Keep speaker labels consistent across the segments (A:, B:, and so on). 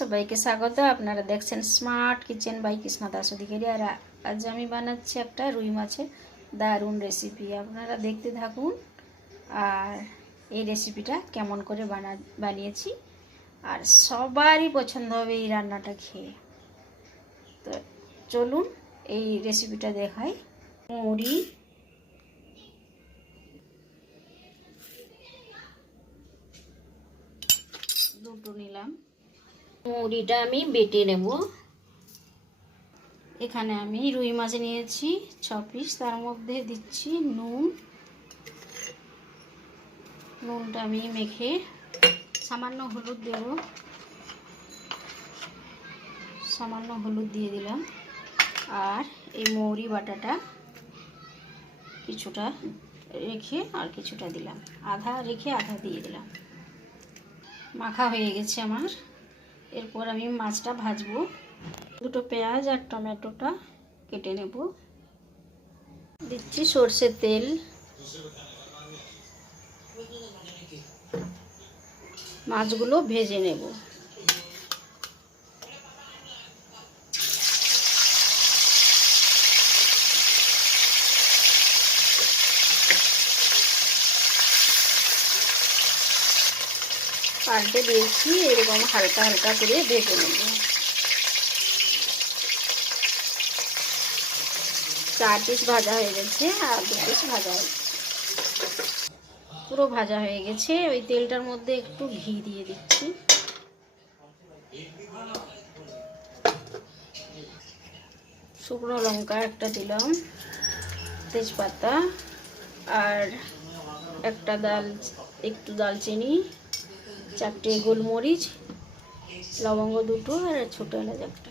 A: সবাইকে স্বাগত। আপনারা দেখছেন smart kitchen by Krishna Das Adhikari আর আজ আমি বানাচ্ছি একটা রুই মাছের দারুণ রেসিপি আপনারা দেখতে থাকুন আর এই রেসিপিটা কেমন করে বানা, বানিয়েছি। আর সবারই পছন্দ হবে এই রান্নাটা খেয়ে। তো চলুন এই রেসিপিটা দেখাই। মুড়ি। দুটো নিলাম। মুড়িটা আমি বেটে নেব। এখানে আমি রুই মাছ নিয়েছি, ছ পিস। তার মধ্যে দিচ্ছি নুন। নুনটা আমি মেখে সামান্য হলুদ দেব। সামান্য হলুদ দিয়ে দিলাম। আর এই মৌরি বাটাটা কিছুটা রেখে আর কিছুটা দিলাম। আধা রেখে আধা দিয়ে দিলাম। মাখা হয়ে গেছে আমার। এরপর আমি মাছটা ভাজবো। দুটো পেঁয়াজ আর টমেটোটা কেটে নেব। দিচ্ছি সর্ষের তেল। মাছগুলো ভেজে নেব। পাল্টে দিয়েছি, এরকম হালকা হালকা করে ভেজে নেব। চার পিস ভাজা হয়ে গেছে আর দু পিস ভাজা হয়েছে পুরো ভাজা হয়ে গেছে। ওই তেলটার মধ্যে একটু ঘি দিয়ে দিচ্ছি। শুকনো লঙ্কা একটা দিলাম, তেজপাতা, আর একটা ডাল একটু দালচিনি চারটে গোলমরিচ, লবঙ্গ দুটো আর ছোটো এলাচ একটা।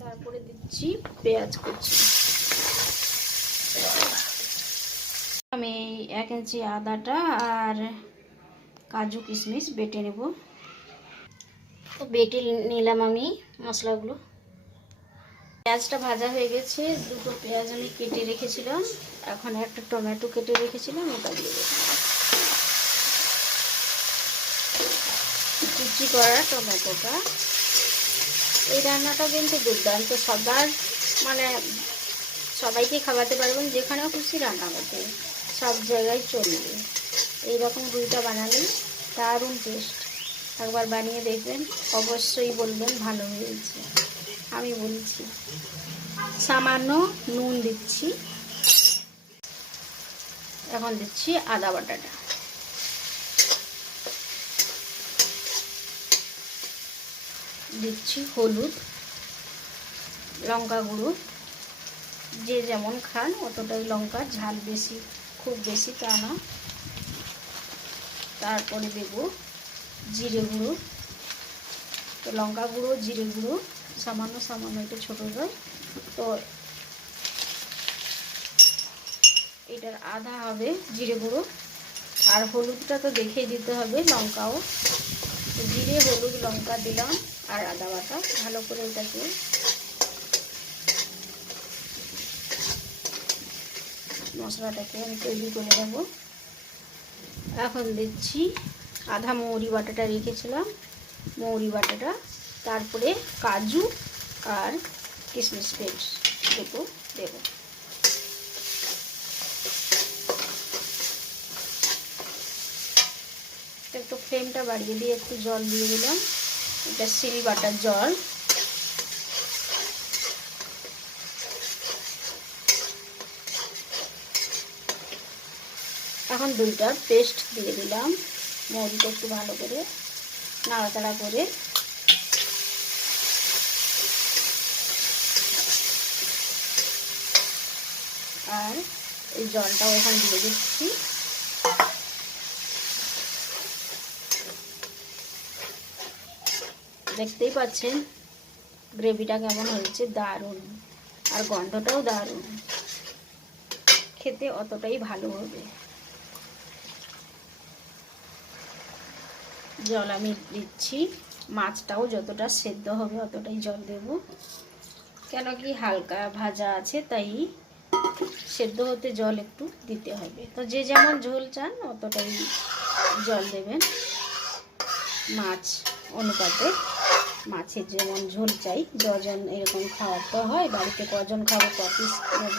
A: তারপরে দিচ্ছি পেঁয়াজ কুচি। আমি এক ইঞ্চি আদাটা আর কাজু কিশমিশ বেটে নেব। তো বেটে নিলাম আমি মশলাগুলো। পেঁয়াজটা ভাজা হয়ে গেছে। দুটো পেঁয়াজ আমি কেটে রেখেছিলাম। এখন একটা টমেটো কেটে রেখেছিলাম, ওটা দিয়ে কুচি করা টমেটোটা। এই রান্নাটা কিন্তু দুর্দান্ত। সবার মানে সবাইকে খাওয়াতে পারবেন যেখানেও খুশি রান্না করতে। সব জায়গায় চলবে এইরকম রুইটা বানালে দারুণ টেস্ট একবার বানিয়ে দেখবেন, অবশ্যই বলবেন ভালো হয়েছে। আমি বলছি। সামান্য নুন দিচ্ছি। এখন দিচ্ছি আদা বাটাটা। দিচ্ছি হলুদ, লঙ্কা গুঁড়ো। যে যেমন খান অতটাই লঙ্কার ঝাল বেশি, খুব বেশি তা না। তারপরে দেব জিরে গুঁড়ো। তো লঙ্কা গুঁড়ো, জিরে গুঁড়ো সামান্য সামান্য একটু ছোটো হয় তো এটার আধা হবে, জিরে গুঁড়ো। আর হলুদটা তো দেখে দিতে হবে, লঙ্কাও। জিরে, হলুদ, লঙ্কা দিলাম আর আদা বাটা। ভালো করে এটাকে মশলাটাকে আমি তৈরি করে দেবো এখন দিচ্ছি আধা মৌরি বাটাটা রেখেছিলাম। মৌরি বাটাটা তারপরে কাজু আর কিশমিশ পেস্ট দুটো দেব। একটু ফ্লেমটা বাড়িয়ে দিয়ে একটু জল দিয়ে দিলাম। এটা সিল বাটার জল। এখন দুইটা পেস্ট দিয়ে দিলাম। মরিটা একটু ভালো করে নাড়াচাড়া করে আর এই জলটাও এখন দিয়ে দিচ্ছি। দেখতেই পাচ্ছেন, গ্রেভিটা কেমন হয়েছে, দারুণ। আর গন্ধটাও দারুণ। খেতে অতটাই ভালো হবে। জল আমি দিচ্ছি। মাছটাও যতটা সেদ্ধ হবে অতটাই জল দেব। কেন কি হালকা ভাজা আছে, তাই সেদ্ধ হতে জল একটু দিতে হবে। তো যে যেমন ঝোল চান, অতটাই জল দেবেন। মাছ অনুপাতে, মাছের যেমন ঝোল চাই ডজন এরকম খাওয়ার তো হয়, বাড়িতে কজন খাব ক পিস নেব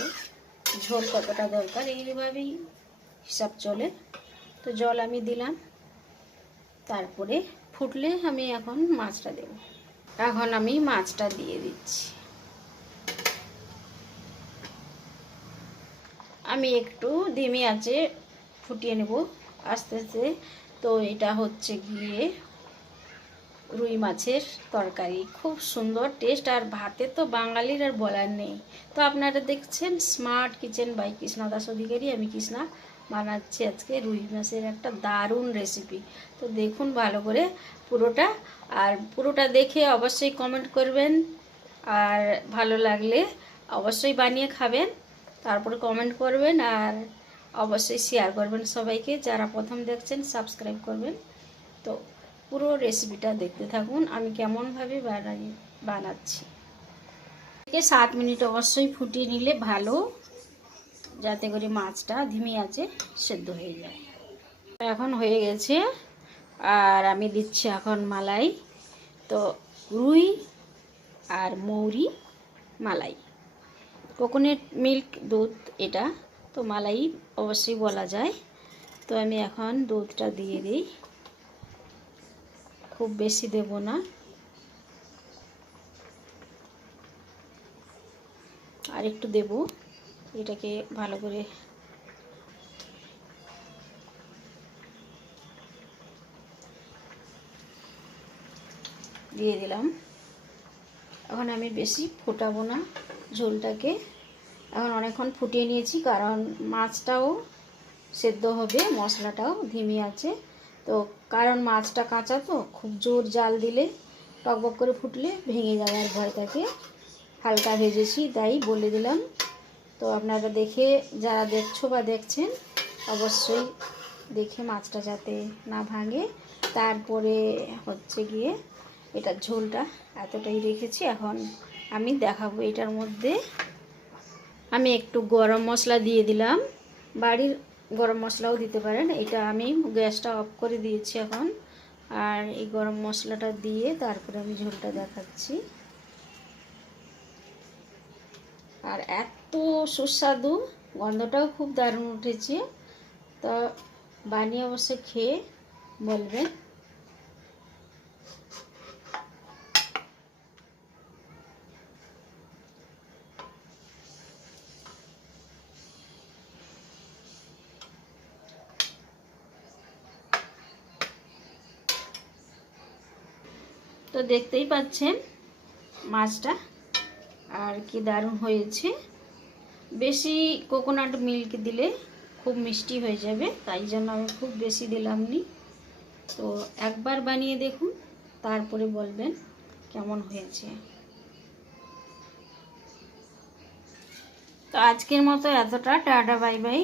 A: ঝোল কতটা দরকার, এইভাবেই হিসাব চলে। তো জল আমি দিলাম, তারপরে ফুটলে আমি এখন মাছটা দেব। এখন আমি মাছটা দিয়ে দিচ্ছি। আমি একটু ধিমি আছে, ফুটিয়ে নেব। আস্তে আস্তে। তো এটা হচ্ছে গিয়ে রুই মাছের তরকারি। খুব সুন্দর টেস্ট আর ভাতে তো বাঙালির আর বলার নেই। তো আপনারা দেখছেন smart kitchen by Krishna Das Adhikari. আমি কৃষ্ণা বানাচ্ছি আজকে রুই মাছের একটা দারুণ রেসিপি তো দেখুন ভালো করে পুরোটা। আর পুরোটা দেখে অবশ্যই কমেন্ট করবেন। আর ভালো লাগলে অবশ্যই বানিয়ে খাবেন। তারপরে কমেন্ট করবেন আর অবশ্যই শেয়ার করবেন সবাইকে। যারা প্রথম দেখছেন সাবস্ক্রাইব করবেন। তো পুরো রেসিপিটা দেখতে থাকুন, আমি কেমনভাবে বানাই, বানাচ্ছি। থেকে সাত মিনিট অবশ্যই ফুটিয়ে নিলে ভালো, যাতে করে মাছটা ধিমি আছে, সেদ্ধ হয়ে যায়। এখন হয়ে গেছে, আর আমি দিচ্ছি এখন মালাই। তো রুই আর মৌরি মালাই। কোকোনাট মিল্ক দুধ এটা, তো মালাই অবশ্যই বলা যায়। তো আমি এখন দুধটা দিয়ে দিই। খুব বেশি দেব না। আর একটু দেব। এটাকে ভালো করে দিয়ে দিলাম। এখন আমি বেশি ফোটাবো না। ঝোলটাকে এখন অনেকক্ষণ ফুটিয়ে নিয়েছি, কারণ মাছটাও সেদ্ধ হবে, মশলাটাও ধিমি আছে। তো কারণ মাছটা কাঁচা তো, খুব জোর জাল দিলে, টকবক করে ফুটলে ভেঙে যাওয়ার ভয় থাকে হালকা ভেজেছি, তাই বলে দিলাম। তো আপনারা দেখে, যারা দেখছ বা দেখছেন, অবশ্যই দেখে মাছটা যাতে না ভাঙে। তারপরে হচ্ছে গিয়ে, এটা ঝোলটা এতটাই রেখেছি, এখন আমি দেখাবো এটার মধ্যে। আমি একটু গরম মশলা দিয়ে দিলাম। বাড়ির গরম মশলাও দিতে পারেন। এটা আমি গ্যাসটা অফ করে দিয়েছি এখন। আর এই গরম মশলাটা দিয়ে তারপরে আমি ঝোলটা দেখাচ্ছি। আর এত সুস্বাদু! গন্ধটাও খুব দারুণ উঠেছে। তো বানিয়ে অবশ্যই খেয়ে বলবেন। তো দেখতেই পাচ্ছেন মাছটা আর কি দারুণ হয়েছে। বেশি কোকোনাট মিল্ক দিলে খুব মিষ্টি হয়ে যাবে, তাই জন্য আমি খুব বেশি দিলাম নি। তো একবার বানিয়ে দেখুন, তারপরে বলবেন কেমন হয়েছে। তো আজকের মতো এতটা, টাটা, বাই বাই।